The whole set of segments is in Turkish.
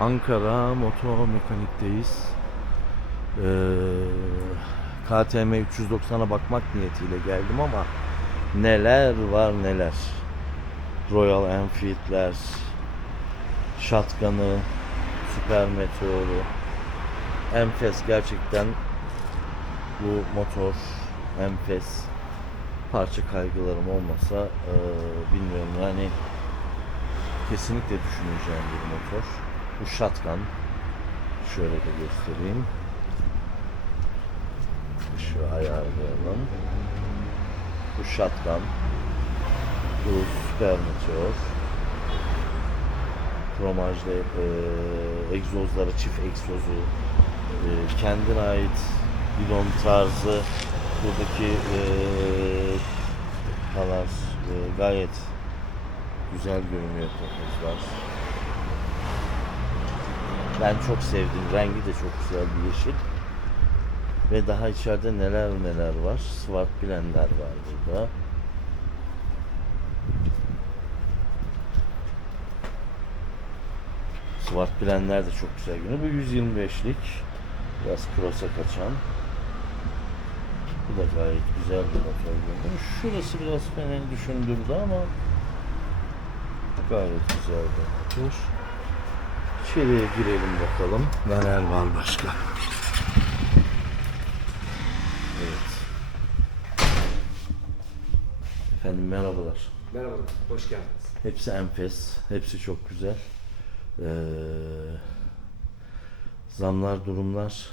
Ankara Moto Mekanik'teyiz. Ee, KTM 390'a bakmak niyetiyle geldim ama neler var neler. Royal Enfield'ler, Shotgun'ı, Super Meteor'u. Enfes gerçekten bu motor enfes. Parça kaygılarım olmasa ee, bilmiyorum yani kesinlikle düşüneceğim bir motor. Bu shotgun. Şöyle de göstereyim. Şu ayarlayalım. Bu shotgun. Bu süper meteor. Kromajlı eee egzozları, çift egzozu, eee, kendine ait bidon tarzı buradaki eee kalar eee, gayet güzel görünüyor topuzlar. Ben çok sevdim. Rengi de çok güzel bir yeşil. Ve daha içeride neler neler var. Swart bilenler var burada. Swart bilenler de çok güzel görünüyor. Bu 125'lik. Biraz cross'a kaçan. Bu da gayet güzel bir motor görünüyor. Şurası biraz beni düşündürdü ama gayet güzel bir motor. İçeriye girelim bakalım. Neler var başka. Evet. Efendim merhabalar. Merhaba, hoş geldiniz. Hepsi enfes. Hepsi çok güzel. Ee, zamlar, durumlar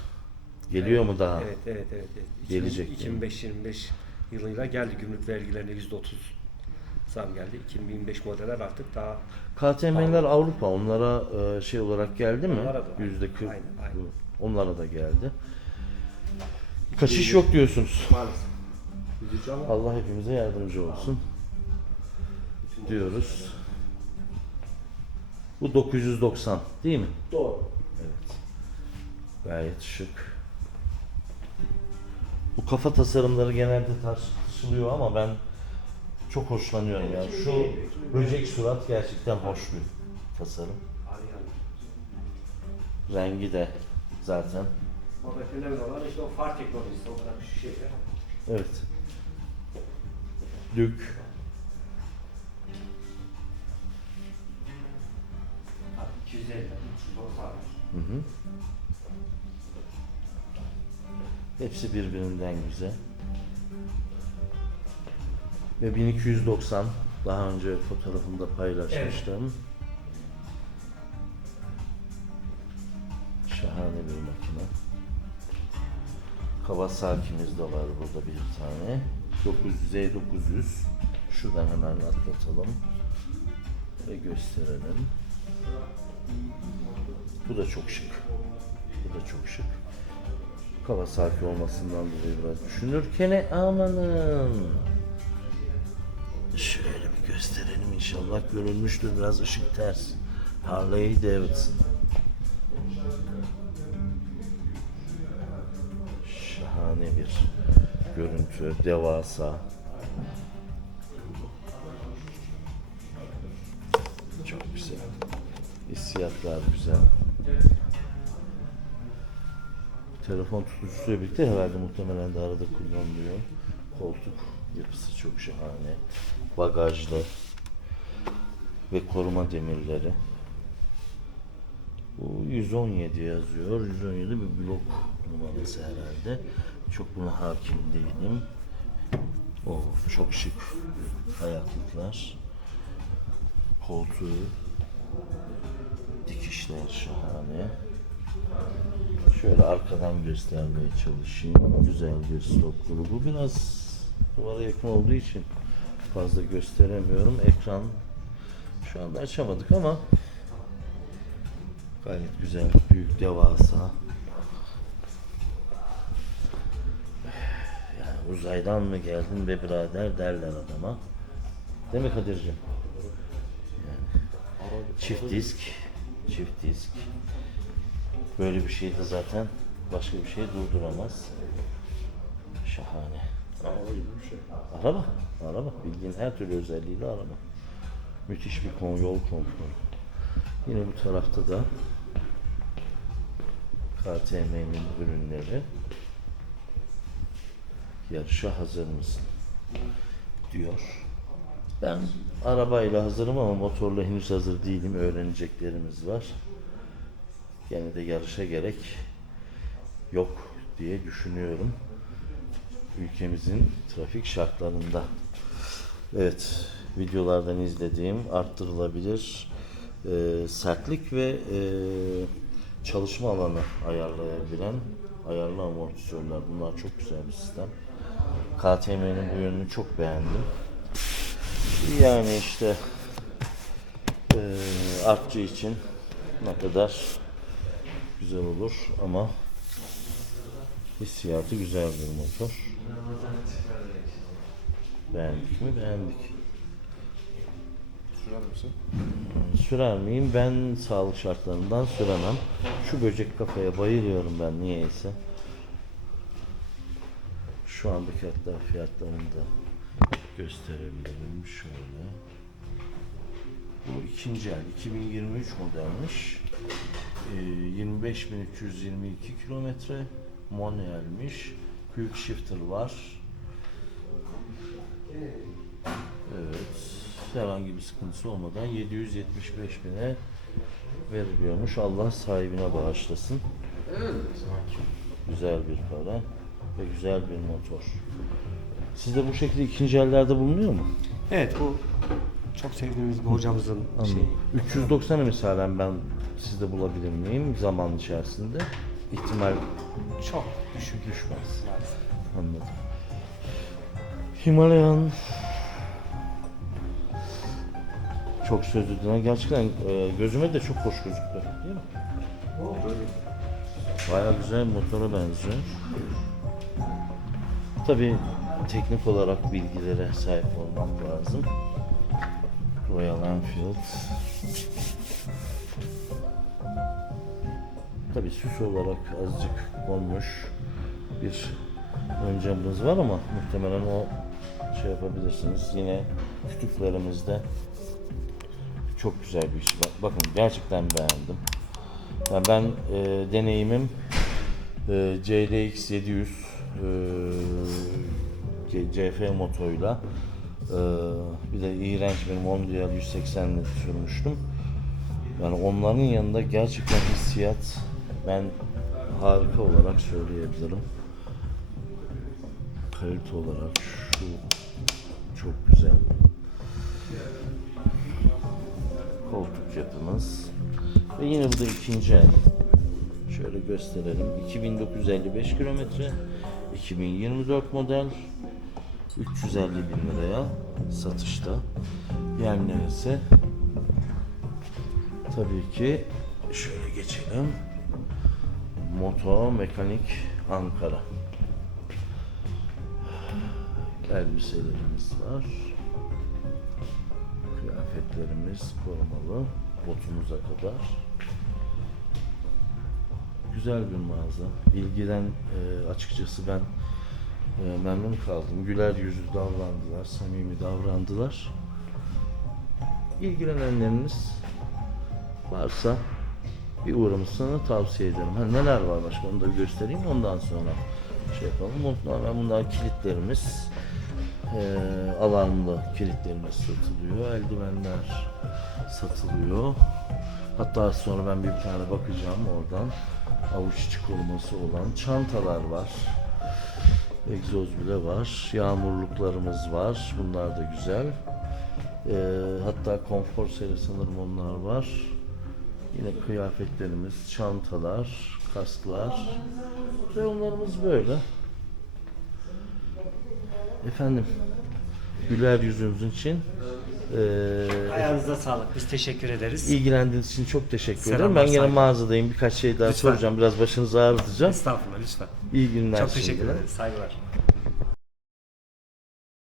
geliyor mu daha? Evet, evet, evet. evet. Gelecek 2025 yılıyla geldi. Gümrük vergilerine %30 zam geldi. 2025 modeller artık daha KTM'ler Avrupa onlara e, şey olarak geldi mi? Onlara da. Yüzde kırk. Aynen, aynen. Onlara da geldi. Kaçış yok diyorsunuz. maalesef üzücü ama Allah hepimize yardımcı olsun bütün diyoruz. Bu 990 değil mi? Doğru. Evet. Gayet şık. Bu kafa tasarımları genelde tartışılıyor ama ben çok hoşlanıyorum yani. Şu böcek surat gerçekten hoş bir tasarım. Rengi de zaten. Orada önemli olan işte o far teknolojisi olarak şu şeyler. Evet. Dük. Ha, 250, 390. Hı hı. Hepsi birbirinden güzel. Ve 1290 daha önce fotoğrafımda paylaşmıştım. Şahane bir makine. Kawasaki'miz de var burada bir tane. 900 Z900. Şuradan hemen atlatalım ve gösterelim. Bu da çok şık. Bu da çok şık. Kawasaki olmasından dolayı biraz düşünürken e, amanın. Bir gösterelim inşallah görünmüştür biraz ışık ters. Harley Davidson. Şahane bir görüntü, devasa. Çok güzel. Hissiyatlar güzel. Telefon tutucusuyla birlikte herhalde muhtemelen de arada kullanılıyor. Koltuk yapısı çok şahane. Bagajlı ve koruma demirleri. Bu 117 yazıyor. 117 bir blok numarası herhalde. Çok buna hakim değilim. O çok şık ayaklıklar. Koltuğu dikişler şahane. Şöyle arkadan göstermeye çalışayım. Güzel bir stop grubu. Biraz duvara yakın olduğu için fazla gösteremiyorum. Ekran şu anda açamadık ama gayet güzel, büyük, devasa. Yani uzaydan mı geldin be birader derler adama. Değil mi Kadir'cim? Yani çift disk, çift disk. Böyle bir şey de zaten başka bir şey durduramaz. Şahane. Araba şey. Araba, araba. Bildiğin her türlü özelliğiyle araba. Müthiş bir kon, yol konforu. Yine bu tarafta da KTM'nin ürünleri. Yarışa hazır mısın? diyor. Ben arabayla hazırım ama motorla henüz hazır değilim. Öğreneceklerimiz var. Gene de yarışa gerek yok diye düşünüyorum. Ülkemizin trafik şartlarında. Evet, videolardan izlediğim arttırılabilir e, sertlik ve e, çalışma alanı ayarlayabilen ayarlı amortisörler. Bunlar çok güzel bir sistem. KTM'nin bu yönünü çok beğendim. Yani işte e, artçı için ne kadar güzel olur ama hissiyatı güzel bir motor. Beğendik mi? Beğendik. Sürer misin? Sürer miyim? Ben sağlık şartlarından süremem. Şu böcek kafaya bayılıyorum ben niyeyse. Şu andaki hatta fiyatlarını da gösterebilirim şöyle. Bu ikinci el 2023 modelmiş. Ee, 25.322 kilometre manuelmiş. Quick shifter var. Evet. Herhangi bir sıkıntısı olmadan 775 bine veriliyormuş. Allah sahibine bağışlasın. Güzel bir para ve güzel bir motor. Sizde bu şekilde ikinci ellerde bulunuyor mu? Evet bu çok sevdiğimiz bir hocamızın Anladım. şeyi. 390'ı misalen ben sizde bulabilir miyim zaman içerisinde? İhtimal Çok düşük düşmez. Anladım. Himalayan çok sözlü gerçekten e, gözüme de çok hoş gözüktü. Değil mi? Baya güzel motora benziyor. Tabi teknik olarak bilgilere sahip olmak lazım. Royal Enfield. Tabi süs olarak azıcık konmuş bir ön camımız var ama muhtemelen o şey yapabilirsiniz. Yine kütüklerimizde çok güzel bir iş. Bak, bakın gerçekten beğendim. Yani ben e, deneyimim e, CLX 700 e, CF motoyla e, bir de iğrenç benim Mondial 180'le sürmüştüm. Yani onların yanında gerçekten hissiyat ben harika olarak söyleyebilirim. Kalite olarak şu çok güzel. Koltuk yapımız. Ve yine bu da ikinci el. Şöyle gösterelim. 2955 kilometre. 2024 model. 350 bin liraya satışta. Yerleri ise tabii ki şöyle geçelim. Moto Mekanik Ankara. Elbiselerimiz var. Kıyafetlerimiz korumalı. Botumuza kadar. Güzel bir mağaza. İlgiden e, açıkçası ben e, memnun kaldım. Güler yüzlü davrandılar, samimi davrandılar. İlgilenenleriniz varsa bir uğramasını tavsiye ederim. Ha, neler var başka onu da göstereyim ondan sonra şey yapalım. Bunlar, bunlar kilitlerimiz. Ee, alarmlı kilitlerimiz satılıyor. Eldivenler satılıyor. Hatta sonra ben bir tane bakacağım oradan. Avuç içi koruması olan çantalar var. Egzoz bile var. Yağmurluklarımız var. Bunlar da güzel. Ee, hatta konfor seri sanırım onlar var. Yine kıyafetlerimiz, çantalar, kasklar. Reyonlarımız böyle. Efendim, güler yüzünüz için eee Ayağınıza sağlık. Biz teşekkür ederiz. ilgilendiğiniz için çok teşekkür Selamlar, ederim. Ben yine saygılar. mağazadayım. Birkaç şey daha Lütfen. soracağım. Biraz başınızı ağrıtacağım. Estağfurullah lütfen. İyi günler Çok teşekkür şimdiden. ederiz. Saygılar.